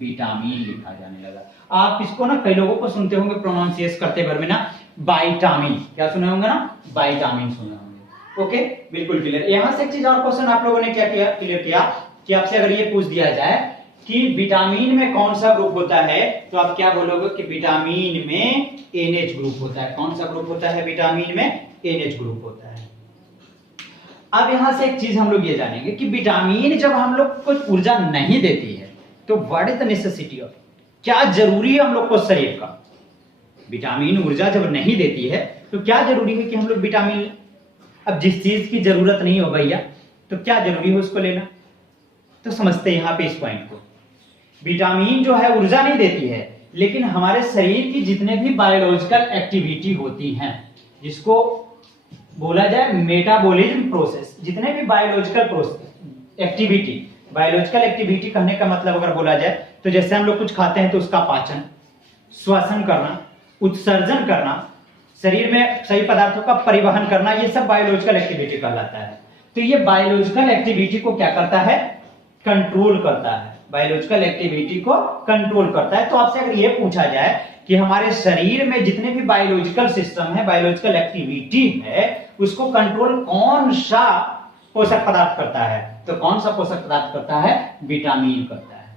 विटामिन लिखा जाने लगा। आप इसको ना कई लोगों को सुनते होंगे प्रोनाउंसिएट करते भर में ना वाइटामिन। क्या सुने होंगे ना? वाइटामिन सुने होंगे। ओके, बिल्कुल क्लियर। यहां से एक चीज और क्वेश्चन आप लोगों ने क्या किया? क्लियर किया कि आपसे अगर ये पूछ दिया जाए कि विटामिन में कौन सा ग्रुप होता है, तो आप क्या बोलोगे कि विटामिन में NH ग्रुप होता है। कौन सा ग्रुप होता है विटामिन में? NH ग्रुप होता है। अब यहां से एक चीज हम लोग ये जानेंगे कि विटामिन जब हम लोग को ऊर्जा नहीं देती है तो what is the necessity of, क्या जरूरी है हम लोग को शरीर का? विटामिन ऊर्जा जब नहीं देती है तो क्या जरूरी है कि हम लोग विटामिन लें? अब जिस चीज की जरूरत नहीं हो भैया तो क्या जरूरी है उसको लेना? तो समझते हैं यहां पे इस पॉइंट को। विटामिन जो है ऊर्जा नहीं देती है, लेकिन हमारे शरीर की जितने भी बायोलॉजिकल एक्टिविटी होती हैं, जिसको बोला जाए मेटाबॉलिज्म प्रोसेस, जितने भी biological process activity, biological activity कहने का मतलब अगर बोला जाए तो जैसे हम लोग कुछ खाते हैं तो उसका पाचन, श्वसन करना, उत्सर्जन करना, शरीर में सही पदार्थों का परिवहन करना, ये सब बायोलॉजिकल एक्टिविटी कहलाता है। तो ये बायोलॉजिकल एक्टिविटी को क्या करता है? कंट्रोल करता है। बायोलॉजिकल एक्टिविटी को कंट्रोल करता है। तो आपसे अगर ये पूछा जाए कि हमारे शरीर में जितने भी बायोलॉजिकल सिस्टम है, बायोलॉजिकल एक्टिविटी है, उसको कंट्रोल कौन सा पोषक पदार्थ करता है, तो कौन सा पोषक पदार्थ करता है? विटामिन करता है।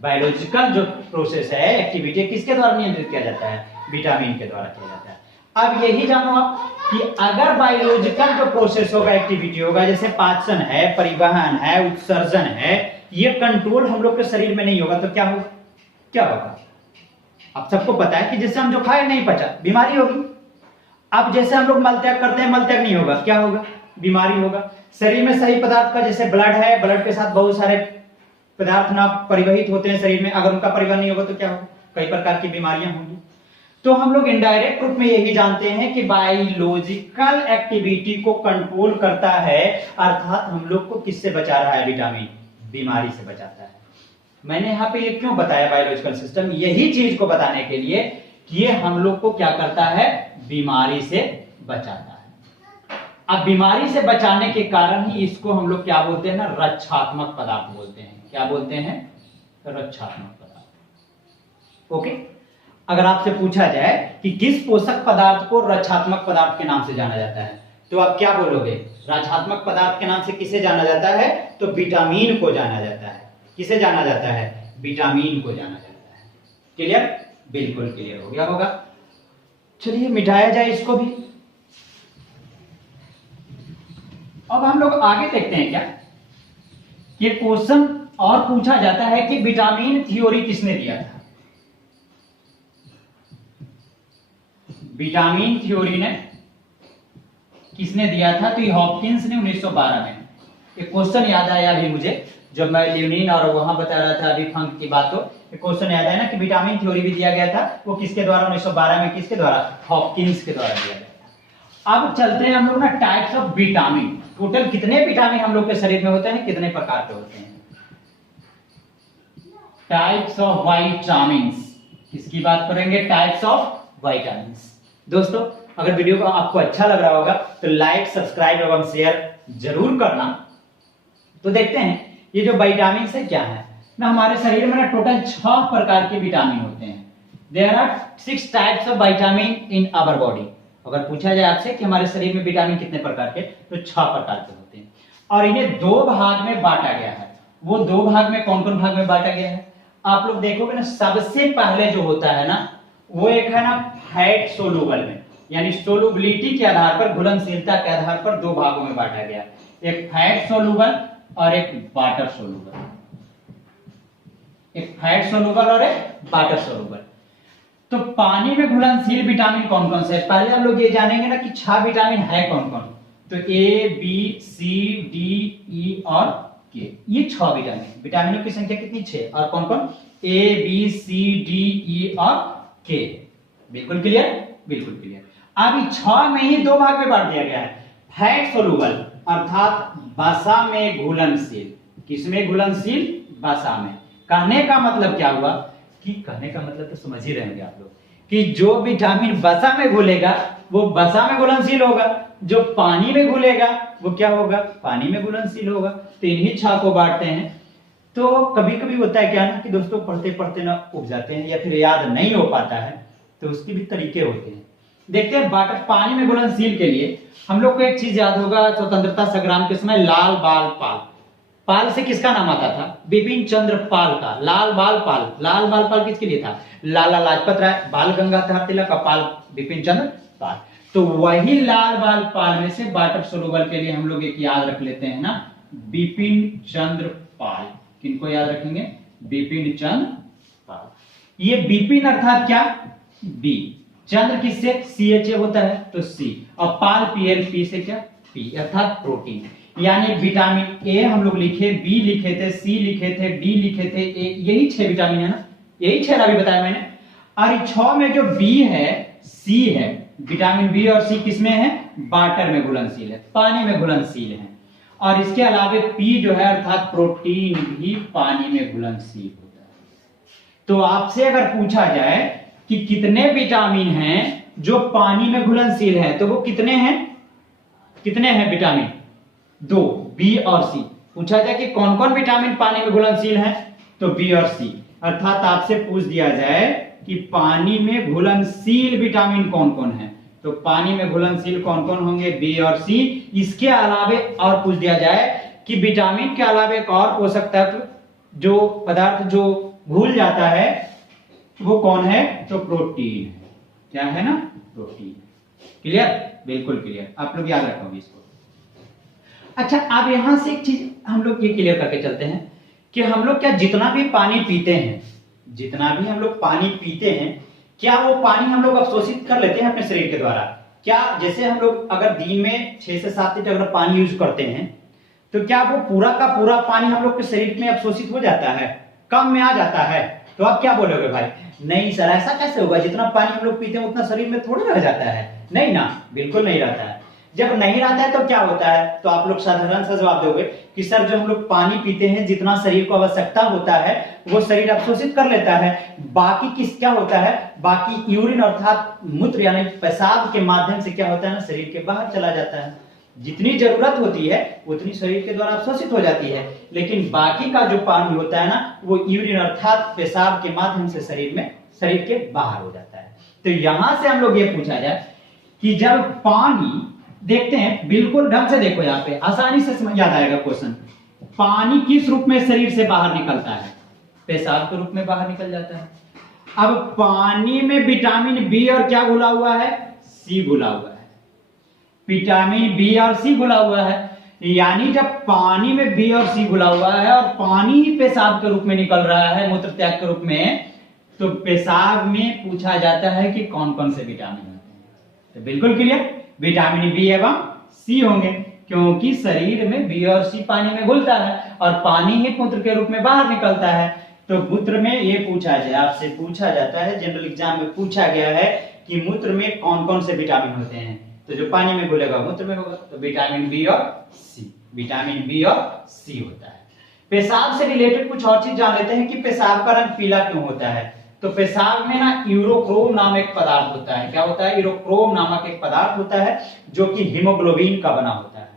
बायोलॉजिकल जो प्रोसेस है, एक्टिविटी, किसके द्वारा नियंत्रित किया जाता है? विटामिन के द्वारा किया जाता है। अब यही जानो आप कि अगर बायोलॉजिकल जो प्रोसेस होगा, एक्टिविटी होगा, जैसे पाचन है, परिवहन है, उत्सर्जन है, ये कंट्रोल हम लोग के शरीर में नहीं होगा तो क्या होगा? क्या होगा? आप सबको पता है कि जैसे हम जो खाए नहीं पचा, बीमारी होगी। अब जैसे हम लोग मलत्याग करते हैं, मलत्याग नहीं होगा, क्या होगा? बीमारी होगा। शरीर में सही पदार्थ का, जैसे ब्लड है, ब्लड के साथ बहुत सारे पदार्थ ना परिवहित होते हैं शरीर में, अगर उनका परिवहन नहीं होगा तो क्या होगा? कई प्रकार की बीमारियां होंगी। तो हम लोग इनडायरेक्ट रूप में यही जानते हैं कि बायोलॉजिकल एक्टिविटी को कंट्रोल करता है, अर्थात हम लोग को किससे बचा रहा है? विटामिन बीमारी से बचाता है। मैंने यहाँ पे ये क्यों बताया बायोलॉजिकल सिस्टम? यही चीज को बताने के लिए कि ये हम लोग को क्या करता है? बीमारी से बचाता है। अब बीमारी से बचाने के कारण ही इसको हम लोग क्या बोलते हैं ना? रक्षात्मक पदार्थ बोलते हैं। क्या बोलते हैं? रक्षात्मक पदार्थ। ओके। अगर आपसे पूछा जाए कि किस पोषक पदार्थ को रक्षात्मक पदार्थ के नाम से जाना जाता है, तो आप क्या बोलोगे? रक्षात्मक पदार्थ के नाम से किसे जाना जाता है? तो विटामिन को जाना जाता है। किसे जाना जाता है? विटामिन को जाना जाता है। क्लियर? बिल्कुल क्लियर हो गया होगा। चलिए मिटाया जाए इसको भी। अब हम लोग आगे देखते हैं क्या, ये क्वेश्चन और पूछा जाता है कि विटामिन थ्योरी किसने दिया था? विटामिन थ्योरी ने किसने दिया था? तो ये हॉपकिंस ने 1912 में। एक क्वेश्चन याद आया अभी मुझे, जब मैं ल्यूनिन और वहां बता रहा था अभी फंक की बात, तो एक क्वेश्चन याद आया ना कि विटामिन थ्योरी भी दिया गया था। वो किसके द्वारा? 1912 में। किसके द्वारा? हॉपकिंस के द्वारा दिया गया था। अब चलते हैं हम लोग ना टाइप्स ऑफ विटामिन। टोटल कितने विटामिन हम लोग के शरीर में होते हैं, कितने प्रकार के होते हैं? Types of vitamins. किसकी बात करेंगे? Types of vitamins. दोस्तों अगर वीडियो को आपको अच्छा लग रहा होगा तो लाइक, सब्सक्राइब एवं शेयर जरूर करना। तो देखते हैं ये जो विटामिन है क्या है ना। हमारे शरीर में ना टोटल 6 प्रकार के विटामिन होते हैं। There are 6 types of vitamin in our body. अगर पूछा जाए आपसे कि हमारे शरीर में विटामिन कितने प्रकार के, तो 6 प्रकार के होते हैं और इन्हें 2 भाग में बांटा गया है। वो 2 भाग में कौन कौन भाग में बांटा गया है आप लोग देखोगे ना। सबसे पहले जो होता है ना, वो एक है ना फैट सोलुबल में, यानी सोलुबिलिटी के आधार पर, घुलनशीलता के आधार पर 2 भागों में बांटा गया। एक फैट सोलुबल और एक वाटर सोलुबल। एक फैट सोलुबल और एक वाटर सोलुबल। तो पानी में घुलनशील विटामिन कौन कौन से है? पहले हम लोग ये जानेंगे ना कि 6 विटामिन है कौन कौन। तो ए, बी, सी, डी, ई और के, ये 6 विटामिन। विटामिनों की संख्या कितनी? 6। और कौन कौन? ए, बी, सी, डी, ई और के। बिल्कुल क्लियर? बिल्कुल क्लियर। अब 6 में ही 2 भाग में बांट दिया गया है। फैट सोलुबल अर्थात वसा में घुलनशील। किसमें घुलनशील? वसा में। कहने का मतलब क्या हुआ कि, कहने का मतलब तो समझ ही रहेंगे आप लोग कि जो विटामिन वसा में घुलेगा वो वसा में घुलनशील होगा, जो पानी में घुलेगा वो क्या होगा? पानी में घुलनशील होगा। तो इन्हीं 6 को बांटते हैं। तो कभी कभी होता है क्या ना कि दोस्तों पढ़ते पढ़ते ना उग जाते हैं या फिर याद नहीं हो पाता है, तो उसके भी तरीके होते हैं। देखते हैं वाटर, पानी में घुलनशील के लिए हम लोग को एक चीज याद होगा, स्वतंत्रता संग्राम के समय लाल बाल पाल पाल से किसका नाम आता था? बिपिन चंद्र पाल का। लाल बाल पाल, लाल बाल पाल किसके लिए था? लाला लाजपत राय। बाल गंगाधर तिलक का पाल बिपिन चंद्र पाल। तो वही लाल बाल पाल में से वाटर सरोवर के लिए हम लोग एक याद रख लेते हैं ना, बिपिन चंद्र पाल। किनको याद रखेंगे? बिपिन चंद्र पाल। ये बिपिन अर्थात क्या? बी। चंद्र किससे? CHA होता है तो सी, और पाल PL से क्या? पी, अर्थात प्रोटीन। यानी विटामिन ए हम लोग लिखे, बी लिखे थे, सी लिखे थे, डी लिखे थे, यही 6 विटामिन है ना, यही 6 अभी बताया मैंने। और 6 में जो बी है, सी है, विटामिन बी और सी किसमें है? वाटर में घुलनशील है, पानी में घुलनशील है। और इसके अलावा पी जो है अर्थात प्रोटीन भी पानी में घुलनशील होता है। तो आपसे अगर पूछा जाए कि कितने विटामिन हैं जो पानी में घुलनशील है, तो वो कितने हैं? कितने हैं विटामिन? 2, बी और सी। पूछा जाए कि कौन कौन विटामिन पानी में घुलनशील है, तो बी और सी। अर्थात आपसे पूछ दिया जाए कि पानी में घुलनशील विटामिन कौन कौन है, तो पानी में घुलनशील कौन कौन होंगे? बी और सी। इसके अलावे और पूछ दिया जाए कि विटामिन के अलावा एक और पोषक तत्व जो पदार्थ जो घुल जाता है वो कौन है? तो प्रोटीन है। क्या है ना? प्रोटीन। क्लियर? बिल्कुल क्लियर, आप लोग याद रखोगे इसको। अच्छा, अब यहां से एक चीज हम लोग ये क्लियर करके चलते हैं कि हम लोग क्या जितना भी पानी पीते हैं, जितना भी हम लोग पानी पीते हैं, क्या वो पानी हम लोग अवशोषित कर लेते हैं अपने शरीर के द्वारा? क्या जैसे हम लोग अगर दिन में 6 से 7 लीटर अगर पानी यूज करते हैं, तो क्या वो पूरा का पूरा पानी हम लोग के शरीर में अवशोषित हो जाता है? कम में आ जाता है? तो आप क्या बोलोगे भाई? नहीं सर, ऐसा कैसे होगा? जितना पानी हम लोग पीते हैं उतना शरीर में थोड़ी रह जाता है। नहीं ना, बिल्कुल नहीं रहता है। जब नहीं रहता है तो क्या होता है? तो आप लोग साधारण सा जवाब दोगे कि सर जो हम लोग पानी पीते हैं जितना शरीर को आवश्यकता होता है वो शरीर अवशोषित कर लेता है। बाकी किस क्या होता है? बाकी यूरिन अर्थात मूत्र यानी पेशाब के माध्यम से क्या होता है ना, शरीर के बाहर चला जाता है। जितनी जरूरत होती है उतनी शरीर के द्वारा अवशोषित हो जाती है, लेकिन बाकी का जो पानी होता है ना, वो यूरिन अर्थात पेशाब के माध्यम से शरीर के बाहर हो जाता है। तो यहां से हम लोग ये पूछा जाए कि जब पानी, देखते हैं बिल्कुल ढंग से देखो, यहाँ पे आसानी से समझ याद आएगा क्वेश्चन। पानी किस रूप में शरीर से बाहर निकलता है? पेशाब के रूप में बाहर निकल जाता है। अब पानी में विटामिन बी और क्या घुला हुआ है? सी घुला हुआ है। विटामिन बी और सी घुला हुआ है, यानी जब पानी में बी और सी घुला हुआ है और पानी ही पेशाब के रूप में निकल रहा है, मूत्र त्याग के रूप में, तो पेशाब में पूछा जाता है कि कौन कौन से विटामिन होते हैं। तो बिल्कुल क्लियर, विटामिन बी एवं सी होंगे, क्योंकि शरीर में बी और सी पानी में घुलता है और पानी ही मूत्र के रूप में बाहर निकलता है। तो मूत्र में ये पूछा जाए, आपसे पूछा जाता है, जनरल एग्जाम में पूछा गया है कि मूत्र में कौन कौन से विटामिन होते हैं, तो जो पानी में घुलेगा मूत्र में होगा, तो विटामिन बी और सी, विटामिन बी और सी होता है। पेशाब से रिलेटेड कुछ और चीज जान लेते हैं कि पेशाब का रंग पीला क्यों होता है। तो पेशाब में ना यूरोक्रोम नाम एक पदार्थ होता है। क्या होता है? यूरोक्रोम नामक एक पदार्थ होता है जो कि हीमोग्लोबिन का बना होता है।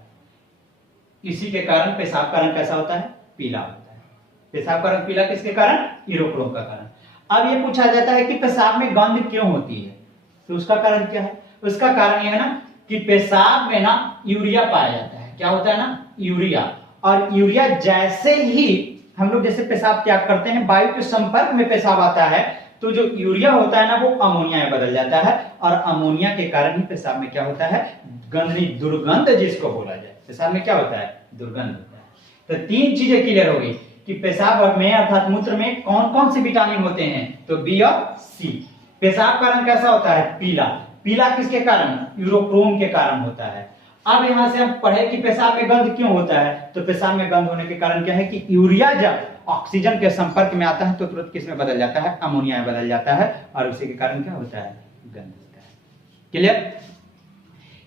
इसी के कारण पेशाब का रंग कैसा होता है? पीला होता है। पेशाब का रंग पीला किसके कारण? यूरोक्रोम का कारण। अब ये पूछा जाता है कि पेशाब में गंध क्यों होती है, तो उसका कारण क्या है? उसका कारण यह है ना कि पेशाब में ना यूरिया पाया जाता है। क्या होता है ना? यूरिया। और यूरिया जैसे ही हम लोग जैसे पेशाब त्याग करते हैं, वायु के संपर्क में पेशाब आता है, तो जो यूरिया होता है ना वो अमोनिया में बदल जाता है, और अमोनिया के कारण ही पेशाब में क्या होता है? गंदगी, दुर्गंध जिसको बोला जाए। पेशाब में क्या होता है? दुर्गंध होता है। तो 3 चीजें क्लियर हो गई कि पेशाब में अर्थात मूत्र में कौन कौन से विटामिन होते हैं, तो बी और सी। पेशाब का रंग कैसा होता है? पीला। पीला किसके कारण? यूरोक्रोम के कारण होता है। अब यहां से हम पढ़े कि पेशाब में गंध क्यों होता है, तो पेशाब में गंध होने के कारण क्या है कि यूरिया जब ऑक्सीजन के संपर्क में आता है तो तुरंत किस में बदल जाता है? अमोनिया में बदल जाता है, और उसी के कारण क्या होता है? गंध होता है। क्लियर?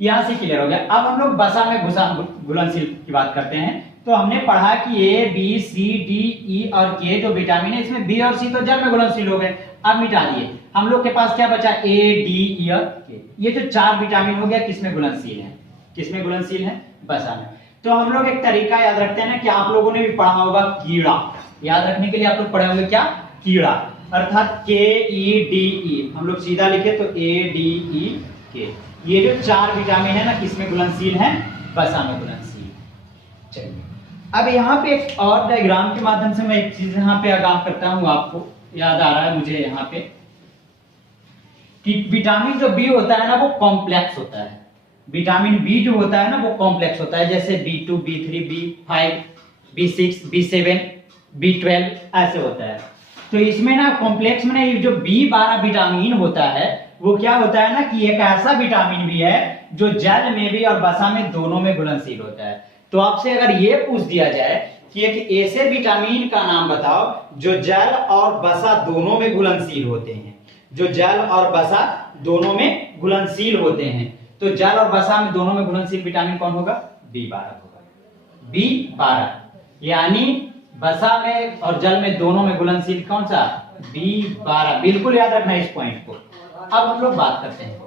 यहां से क्लियर हो गया। अब हम लोग वसा में घुलनशील की बात करते हैं। तो हमने पढ़ा कि A B C D E और के जो विटामिन है, इसमें बी और सी तो जल में घुलनशील हो गए, अब मिटा दिए। हम लोग के पास क्या बचा? ए डी ई और के। ये जो 4 विटामिन हो गया, किसमें घुलनशील है? किसमें घुलनशील है? वसा में। तो हम लोग एक तरीका याद रखते हैं ना कि आप लोगों ने भी पढ़ा होगा कीड़ा। याद रखने के लिए आप लोग पढ़े होंगे क्या? कीड़ा, अर्थात के ई डी ई, हम लोग सीधा लिखे तो ए डी ई के। ये जो 4 विटामिन है ना, किसमें घुलनशील है? वसा में घुलनशील। चलिए अब यहाँ पे एक और डायग्राम के माध्यम से मैं एक चीज यहाँ पे आगाह करता हूँ, आपको याद आ रहा है मुझे यहाँ पे कि विटामिन जो बी होता है ना वो कॉम्प्लेक्स होता है। विटामिन बी जो होता है ना वो कॉम्प्लेक्स होता है, जैसे B2, B3, B5, B6, B7, B12 ऐसे होता है। तो इसमें ना कॉम्प्लेक्स में ना ये जो B12 विटामिन होता है वो क्या होता है ना कि एक ऐसा विटामिन भी है जो जल में भी और वसा में दोनों में घुलनशील होता है। तो आपसे अगर ये पूछ दिया जाए कि एक ऐसे विटामिन का नाम बताओ जो जल और वसा दोनों में घुलनशील होते हैं, जो जल और वसा दोनों में घुलनशील होते हैं, तो जल और वसा में दोनों में घुलनशील विटामिन कौन होगा? B12 होगा। B12 यानी वसा में और जल में दोनों में घुलनशील कौन सा? B12। बिल्कुल याद रखना इस पॉइंट को। अब हम लोग बात करते हैं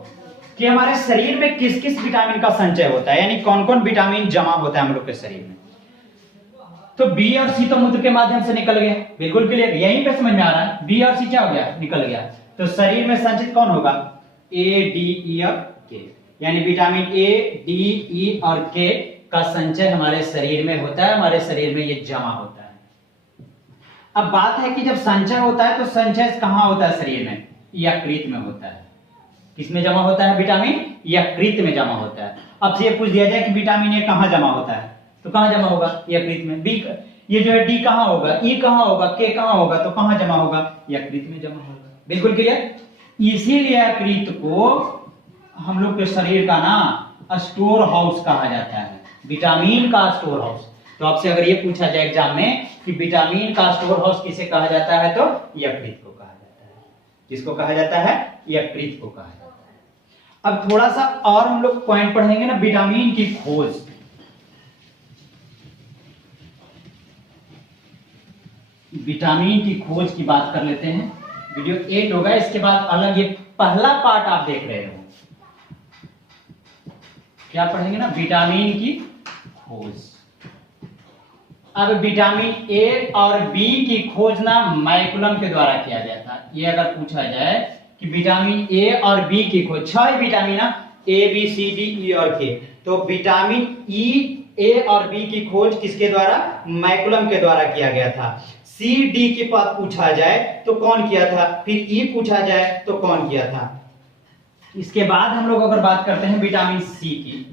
कि हमारे शरीर में किस किस विटामिन का संचय होता है, यानी कौन कौन विटामिन जमा होता है हम लोग के शरीर में। तो बी और सी तो मूत्र के माध्यम से निकल गए, बिल्कुल क्लियर, यहीं पे समझ में आ रहा है। बी और सी क्या हो गया? निकल गया। तो शरीर में संचित कौन होगा? ए, डी, ई और के, यानी विटामिन ए, डी, ई और के का संचय हमारे शरीर में होता है, हमारे शरीर में ये जमा होता है। अब बात है कि जब संचय होता है तो संचय कहां होता है शरीर में? यकृत में होता है। किसमें जमा होता है विटामिन? यकृत में जमा होता है। अब से ये पूछ दिया जाए कि विटामिन ए कहां जमा होता है, तो कहां जमा होगा? यकृत में। बी ये जो है डी कहां होगा? ई कहां होगा? के कहां होगा? तो कहां जमा होगा? यकृत में जमा होगा। बिल्कुल क्लियर। इसीलिए यकृत को हम लोग के शरीर का ना स्टोर हाउस कहा जाता है, विटामिन का स्टोर हाउस। तो आपसे अगर ये पूछा जाए एग्जाम में कि विटामिन का स्टोर हाउस किसे कहा जाता है, तो यकृत को कहा जाता है। किसको कहा जाता है? यकृत को कहा जाता है। अब थोड़ा सा और हम लोग पॉइंट पढ़ेंगे ना, विटामिन की खोज। विटामिन की खोज की बात कर लेते हैं। वीडियो एंड होगा, इसके बाद अलग ये पहला पार्ट आप देख रहे हो, क्या पढ़ेंगे ना? विटामिन की खोज। अब विटामिन ए और बी की खोज ना मैकुलम के द्वारा किया गया था। ये अगर पूछा जाए कि विटामिन ए और बी की खोज, 6 विटामिन ना, ए, बी, सी, डी, ई और के, तो विटामिन ई, ए और बी की खोज किसके द्वारा? मैकुलम के द्वारा किया गया था। सी, डी की बात पूछा जाए तो कौन किया था? फिर ई पूछा जाए तो कौन किया था? इसके बाद हम लोग अगर बात करते हैं विटामिन सी की,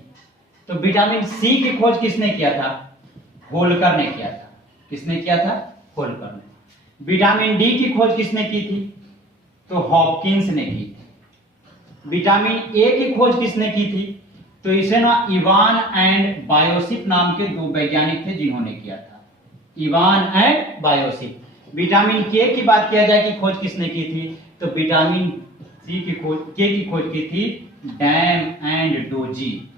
तो विटामिन सी की खोज किसने किया था? होल्कर ने किया था। किसने किया था? होल्कर ने। विटामिन डी की खोज किसने की थी? तो हॉपकिंस ने की थी। विटामिन ए की खोज किसने की थी? तो इसे ना इवान एंड बायोसिप नाम के 2 वैज्ञानिक थे जिन्होंने किया था, इवान एंड बायोसिप। विटामिन के की बात किया जाए कि खोज किसने की थी, तो विटामिन सी की खोज, के की खोज की थी डैम एंड डोजी,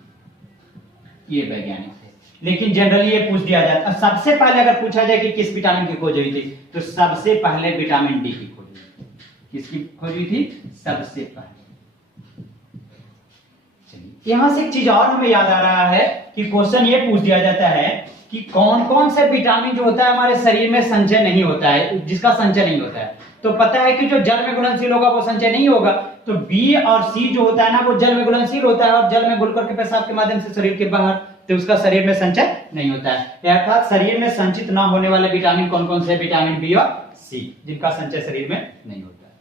ये वैज्ञानिक थे। लेकिन जनरली ये पूछ दिया जाता, सबसे पहले अगर पूछा जाए कि किस विटामिन की खोज हुई थी, तो सबसे पहले विटामिन डी की खोज हुई थी। किसकी खोज हुई थी? सबसे पहले। चलिए, यहां से एक चीज और हमें याद आ रहा है कि क्वेश्चन ये पूछ दिया जाता है कि कौन कौन से विटामिन जो होता है हमारे शरीर में संचय नहीं होता है, जिसका संचय नहीं होता है। तो पता है कि जो जल में घुलनशील होगा वो संचय नहीं होगा। तो बी और सी जो होता है ना वो जल में घुलनशील होता है और जल में घुल करके पेशाब के माध्यम से शरीर के बाहर, तो उसका शरीर में संचय नहीं होता है। अर्थात शरीर में संचित ना होने वाले विटामिन कौन कौन से? विटामिन बी और सी, जिनका संचय शरीर में नहीं होता है।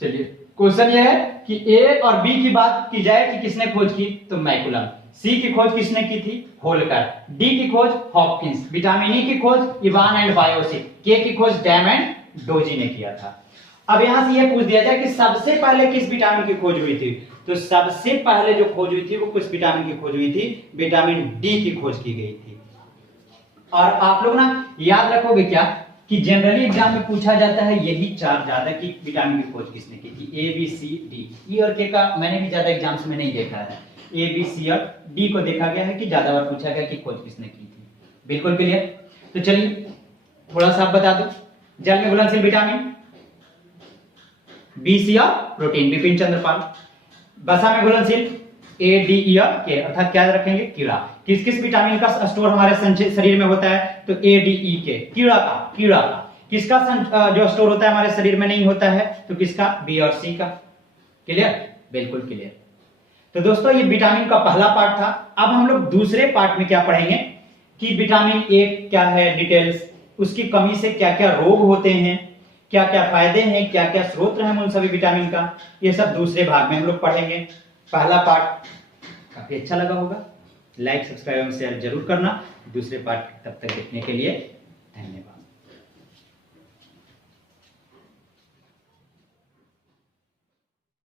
चलिए, क्वेश्चन यह है कि ए और बी की बात की जाए कि किसने खोज की, तो मैकुलम। सी की खोज किसने की थी? होल्कर। डी की खोज हॉपकिंस। विटामिन ई की खोज इवान एंड बायोसिप। के की खोज डैम एंड डोजी ने किया था। अब यहां से यह पूछ दिया जाए कि सबसे पहले किस विटामिन की खोज हुई थी, तो सबसे पहले जो खोज हुई थी वो किस विटामिन की खोज हुई थी? विटामिन डी की खोज की गई थी। और आप लोग ना याद रखोगे क्या कि जनरली एग्जाम में पूछा जाता है यही 4 ज्यादा कि विटामिन की खोज किसने की थी, ए, बी, सी, डी। ई और के का मैंने भी ज्यादा एग्जाम्स में नहीं देखा है। ए, बी, सी और डी को देखा गया है कि ज्यादा बार पूछा गया कि खोज किसने की थी। बिल्कुल क्लियर। तो चलिए थोड़ा सा बता दो, जल में घुलनशील विटामिन बी, सी और प्रोटीन, विपिन चंद्रपाल। वसा में घुलनशील ए, डी, ई और के, अर्थात क्या रखेंगे? कीड़ा। किस किस विटामिन का स्टोर हमारे शरीर में होता है? तो ए, डी, ई, के, कीड़ा का। किसका जो स्टोर होता है हमारे शरीर में नहीं होता है, तो किसका? बी और सी का। क्लियर? बिल्कुल क्लियर। तो दोस्तों ये विटामिन का पहला पार्ट था। अब हम लोग दूसरे पार्ट में क्या पढ़ेंगे कि विटामिन ए क्या है, डिटेल्स, उसकी कमी से क्या क्या रोग होते हैं, क्या क्या फायदे हैं, क्या क्या स्रोत हैं उन सभी विटामिन का, ये सब दूसरे भाग में हम लोग पढ़ेंगे। पहला पार्ट काफी अच्छा लगा होगा, लाइक सब्सक्राइब एवं शेयर जरूर करना। दूसरे पार्ट तब तक देखने के लिए